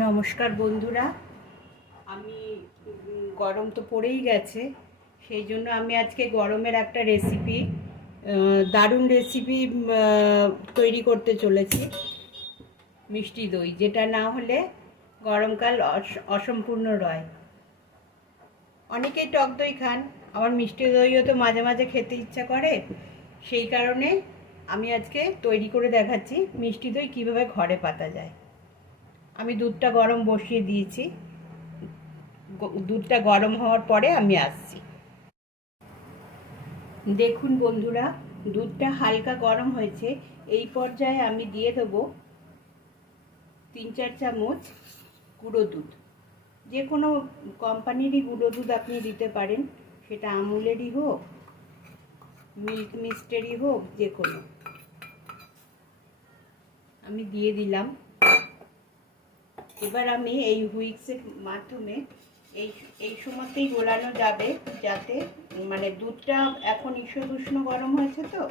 নমস্কার বন্ধুরা, আমি গরম তো পড়েই গেছে, সেই জন্য আমি আজকে গরমের একটা রেসিপি, দারুণ রেসিপি তৈরি করতে চলেছি। মিষ্টি দই, যেটা না হলে গরমকাল অসম্পূর্ণ রয়। অনেকেই টক দই খান, আমার মিষ্টি দইও তো মাঝে মাঝে খেতে ইচ্ছা করে। সেই কারণে আমি আজকে তৈরি করে দেখাচ্ছি মিষ্টি দই কীভাবে ঘরে পাতা যায়। আমি দুধটা গরম বসিয়ে দিয়েছি, দুধটা গরম হওয়ার পরে আমি আসছি। দেখুন বন্ধুরা, দুধটা হালকা গরম হয়েছে। এই পর্যায়ে আমি দিয়ে দেবো 3-4 চামচ গুঁড়ো দুধ। যে কোনো কোম্পানিরই গুঁড়ো দুধ আপনি দিতে পারেন, সেটা আমুলেরই হোক, মিল্ক মিস্টেরই হোক, যে কোনো। আমি দিয়ে দিলাম। এবার আমি এই হুইক্সের মাধ্যমে এই সময়তেই গোলানো যাবে, যাতে মানে দুধটা এখন ঈষৎ উষ্ণ গরম হয়েছে, তো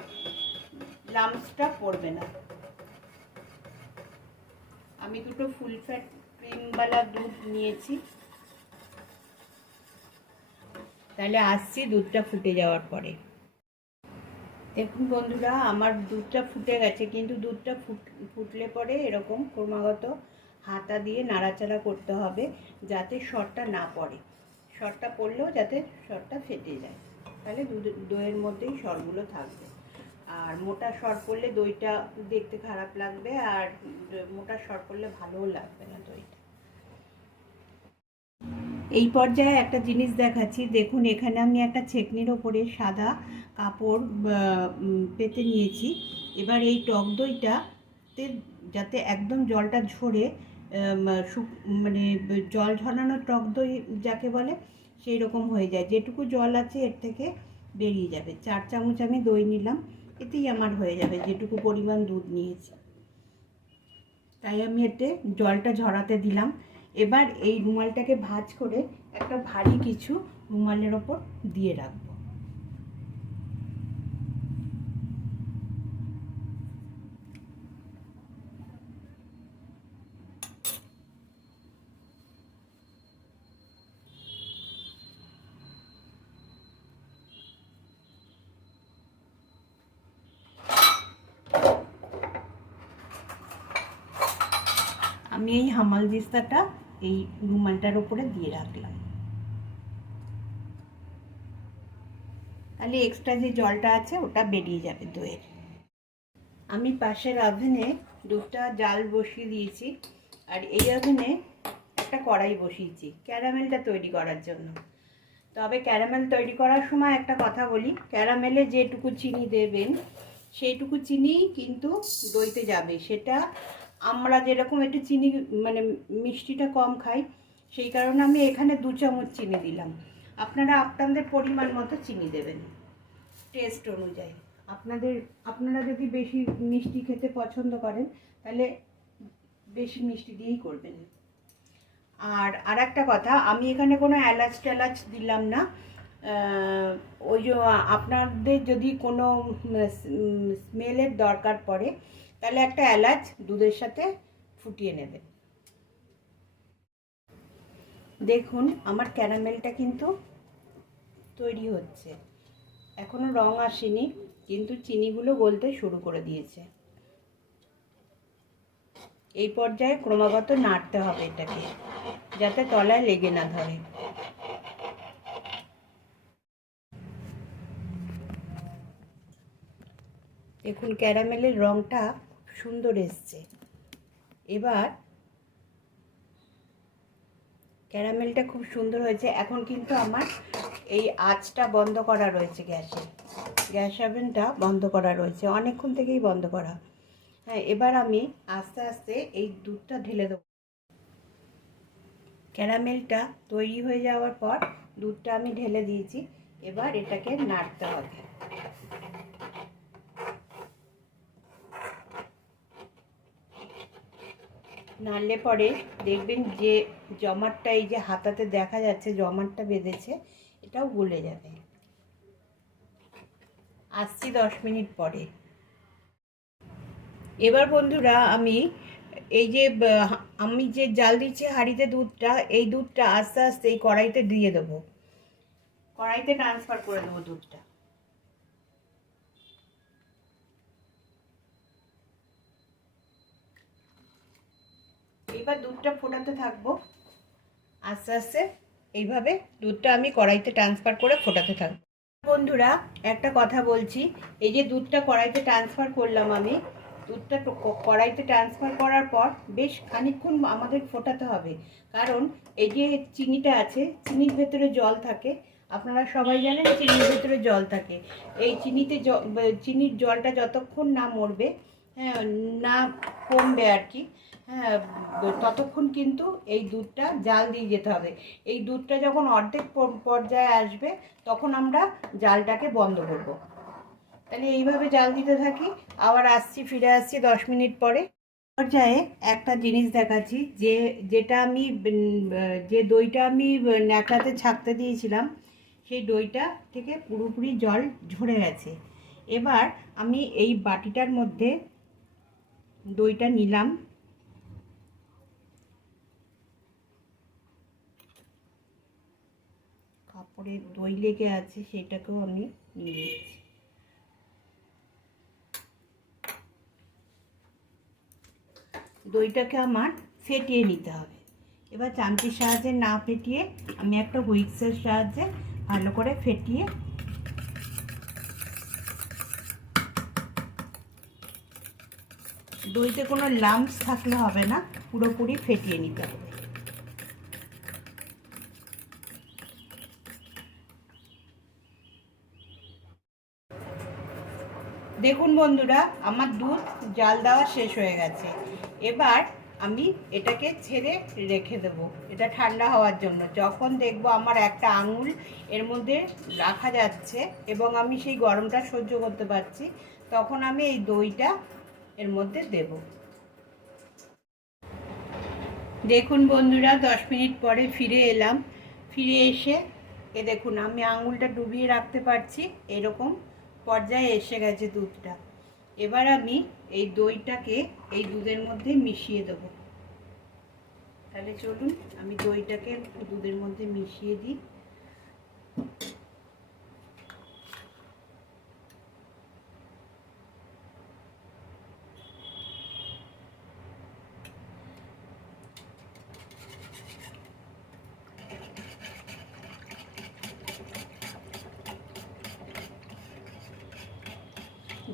লাম্পসটা পড়বে না। আমি দুটো ফুল ফ্যাট ক্রিমওয়ালা দুধ নিয়েছি। তাহলে আসছি দুধটা ফুটে যাওয়ার পরে। দেখুন বন্ধুরা, আমার দুধটা ফুটে গেছে, কিন্তু দুধটা ফুটলে পরে এরকম ক্রমাগত হাতা দিয়ে নাড়াচাড়া করতে হবে, যাতে সরটা না পড়ে। সরটা পড়লেও যাতে সরটা ফেটে যায়, তাহলে দইয়ের মধ্যেই সরগুলো থাকবে। আর মোটা সর পড়লে দইটা দেখতে খারাপ লাগবে, আর মোটা সর পড়লে ভালোও লাগবে না দইটা। এই পর্যায়ে একটা জিনিস দেখাচ্ছি। দেখুন, এখানে আমি একটা ছেঁকনির ওপরে সাদা কাপড় পেতে নিয়েছি। এবার এই টক দইটাতে যাতে একদম জলটা ঝরে, মানে জল ঝরানো টক দই যাকে বলে, সেই রকম হয়ে যায়। যেটুকু জল আছে এর থেকে বেরিয়ে যাবে। 4 চামচ আমি দই নিলাম, এতেই আমার হয়ে যাবে যেটুকু পরিমাণ দুধ নিয়েছি। তাই আমি এতে জলটা ঝরাতে দিলাম। এবার এই রুমালটাকে ভাঁজ করে একটা ভারী কিছু রুমালের ওপর দিয়ে রাখবো। আমি এই হামাল দিস্তাটা এই রুমালটার ওপরে দিয়ে রাখলাম। তাহলে এক্সট্রা যে জলটা আছে ওটা বেরিয়ে যাবে দইয়ের। আমি পাশের ওভেনে দুধটা জাল বসিয়ে দিয়েছি, আর এই ওভেনে একটা কড়াই বসিয়েছি ক্যারামেলটা তৈরি করার জন্য। তবে ক্যারামেল তৈরি করার সময় একটা কথা বলি, ক্যারামেলে যেটুকু চিনি দেবেন সেইটুকু চিনি কিন্তু দইতে যাবে। সেটা আমরা যেরকম একটু চিনি মানে মিষ্টিটা কম খাই, সেই কারণে আমি এখানে 2 চামচ চিনি দিলাম। আপনারা আপনাদের পরিমাণ মতো চিনি দেবেন, টেস্ট অনুযায়ী। আপনারা যদি বেশি মিষ্টি খেতে পছন্দ করেন, তাহলে বেশি মিষ্টি দিয়েই করবেন। আর একটা কথা, আমি এখানে কোনো এলাচ টেলাচ দিলাম না। ওই যে আপনাদের যদি কোনো স্মেলের দরকার পড়ে, তাহলে একটা এলাচ দুধের সাথে ফুটিয়ে নেবেন। দেখুন, আমার ক্যারামেলটা কিন্তু তৈরি হচ্ছে। এখনো রং আসেনি, কিন্তু চিনিগুলো গলতে শুরু করে দিয়েছে। এই পর্যায়ে ক্রমাগত নাড়তে হবে এটাকে, যাতে তলায় লেগে না ধরে। দেখুন, ক্যারামেলের রংটা সুন্দর এসছে। এবার ক্যারামেলটা খুব সুন্দর হয়েছে। এখন কিন্তু আমার এই আঁচটা বন্ধ করা রয়েছে, গ্যাস ওভেনটা বন্ধ করা রয়েছে, অনেকক্ষণ থেকেই বন্ধ করা। হ্যাঁ, এবার আমি আস্তে আস্তে এই দুধটা ঢেলে দেবো। ক্যারামেলটা তৈরি হয়ে যাওয়ার পর দুধটা আমি ঢেলে দিয়েছি। এবার এটাকে নাড়তে হবে। নাড়লে পরে দেখবেন যে জমাটটা, এই যে হাতাতে দেখা যাচ্ছে জমাটটা বেঁধেছে, এটাও গলে যাবে। আসছি 10 মিনিট পরে। এবার বন্ধুরা, আমি এই যে আমি যে জাল দিচ্ছি হাঁড়িতে দুধটা, এই দুধটা আস্তে আস্তে এই কড়াইতে দিয়ে দেবো, কড়াইতে ট্রান্সফার করে দেবো দুধটা। এবার দুধটা ফোটাতে থাকবো আস্তে আস্তে, এইভাবে দুধটা আমি কড়াইতে ট্রান্সফার করে ফোটাতে থাকবো। বন্ধুরা একটা কথা বলছি, এই যে দুধটা কড়াইতে ট্রান্সফার করলাম আমি, দুধটা কড়াইতে ট্রান্সফার করার পর বেশ খানিকক্ষণ আমাদের ফোটাতে হবে, কারণ এই যে চিনিটা আছে, চিনির ভেতরে জল থাকে, আপনারা সবাই জানেন চিনির ভেতরে জল থাকে। এই চিনির জলটা যতক্ষণ না মরবে, হ্যাঁ, না কমবে আর কি, হ্যাঁ, ততক্ষণ কিন্তু এই দুধটা জাল দিয়ে যেতে হবে। এই দুধটা যখন অর্ধেক পর্যায়ে আসবে তখন আমরা জালটাকে বন্ধ করব। তাহলে এইভাবে জাল দিতে থাকি, আবার ফিরে আসছি 10 মিনিট পরে। পর্যায়ে একটা জিনিস দেখাচ্ছি, যেটা আমি যে দইটা আমি ন্যাকড়াতে ছাঁকতে দিয়েছিলাম, সেই দইটা থেকে পুরোপুরি জল ঝরে গেছে। এবার আমি এই বাটিটার মধ্যে দইটা নিলাম, কাপড়ে দই লেগে আছে সেটাকেও আমি নিয়ে নিচ্ছি। দইটাকে আমার ফেটিয়ে নিতে হবে। এবার চামচির সাহায্যে না ফেটিয়ে আমি একটা হুইক্সের সাহায্যে ভালো করে ফেটিয়ে, দইতে কোনো লাম্পস থাকলে হবে না, পুরোপুরি ফেটিয়ে নিতে হবে। দেখুন বন্ধুরা, আমার দুধ জাল দেওয়া শেষ হয়ে গেছে। এবার আমি এটাকে ছেড়ে রেখে দেব, এটা ঠান্ডা হওয়ার জন্য। যখন দেখব আমার একটা আঙুল এর মধ্যে রাখা যাচ্ছে এবং আমি সেই গরমটা সহ্য করতে পারছি, তখন আমি এই দইটা এর মধ্যে দেব। দেখুন বন্ধুরা, 10 মিনিট পরে ফিরে এলাম। ফিরে এসে দেখুন আমি আঙুলটা ডুবিয়ে রাখতে পারছি, এরকম পর্যায়ে এসে গেছে দুধটা। এবার আমি এই দইটাকে এই দুধের মধ্যে মিশিয়ে দেব। তাহলে চলুন আমি দইটাকে দুধের মধ্যে মিশিয়ে দিই।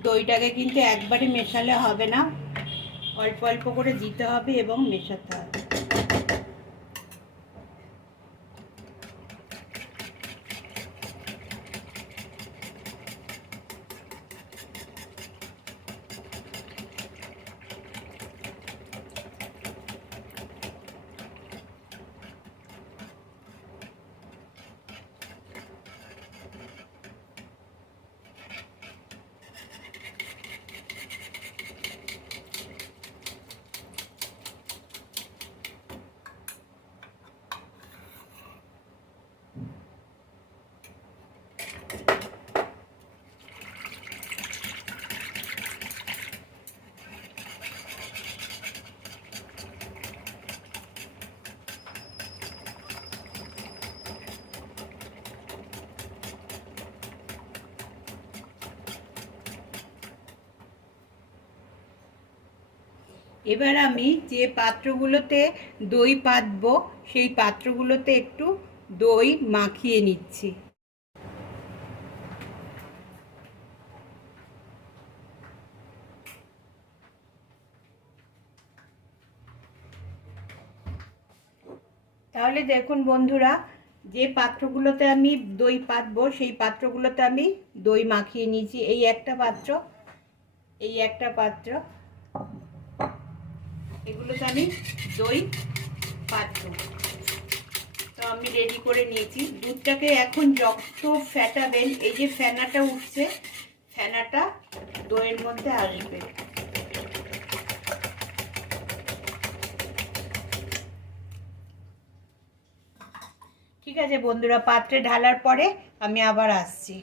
দইটাকে কিন্তু একবারে মেশালে হবে না, অল্প অল্প করে দিতে হবে এবং মেশাতে হবে। এবার আমি যে পাত্রগুলোতে দই পাতবো সেই পাত্রগুলোতে একটু দই মাখিয়ে নিচ্ছি। তাহলে দেখুন বন্ধুরা, যে পাত্রগুলোতে আমি দই পাতবো সেই পাত্রগুলোতে আমি দই মাখিয়ে নিয়েছি। এই একটা পাত্র, এই একটা পাত্র, এগুলোতে আমি দই পাতবো। তো আমি রেডি করে নিয়েছি। দুধটাকে এখন যত ফ্যাটাবেন, এই যে ফেনাটা উঠছে, ফেনাটা দইয়ের মধ্যে আসবে। ঠিক আছে বন্ধুরা, পাত্রে ঢালার পরে আমি আবার আসছি।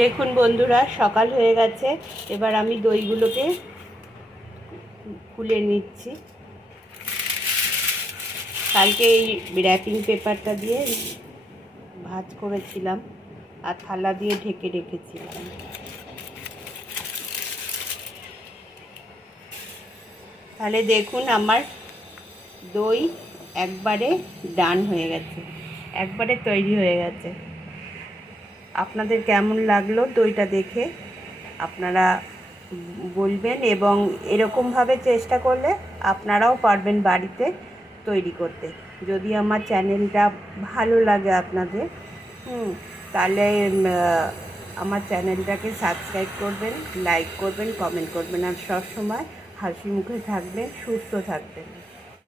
দেখুন বন্ধুরা, সকাল হয়ে গেছে। এবার আমি দইগুলোকে খুলে নিচ্ছি। কালকে এই র্যাপিং পেপারটা দিয়ে ভাঁজ করেছিলাম আর থালা দিয়ে ঢেকে রেখেছিলাম। তাহলে দেখুন আমার দই একবারে ডান হয়ে গেছে, একবারে তৈরি হয়ে গেছে। আপনাদের কেমন লাগলো দইটা দেখে আপনারা বলবেন, এবং এরকমভাবে চেষ্টা করলে আপনারাও পারবেন বাড়িতে তৈরি করতে। যদি আমার চ্যানেলটা ভালো লাগে আপনাদের, তাহলে আমার চ্যানেলটাকে সাবস্ক্রাইব করবেন, লাইক করবেন, কমেন্ট করবেন, আর সবসময় হাসি মুখে থাকবেন, সুস্থ থাকবেন।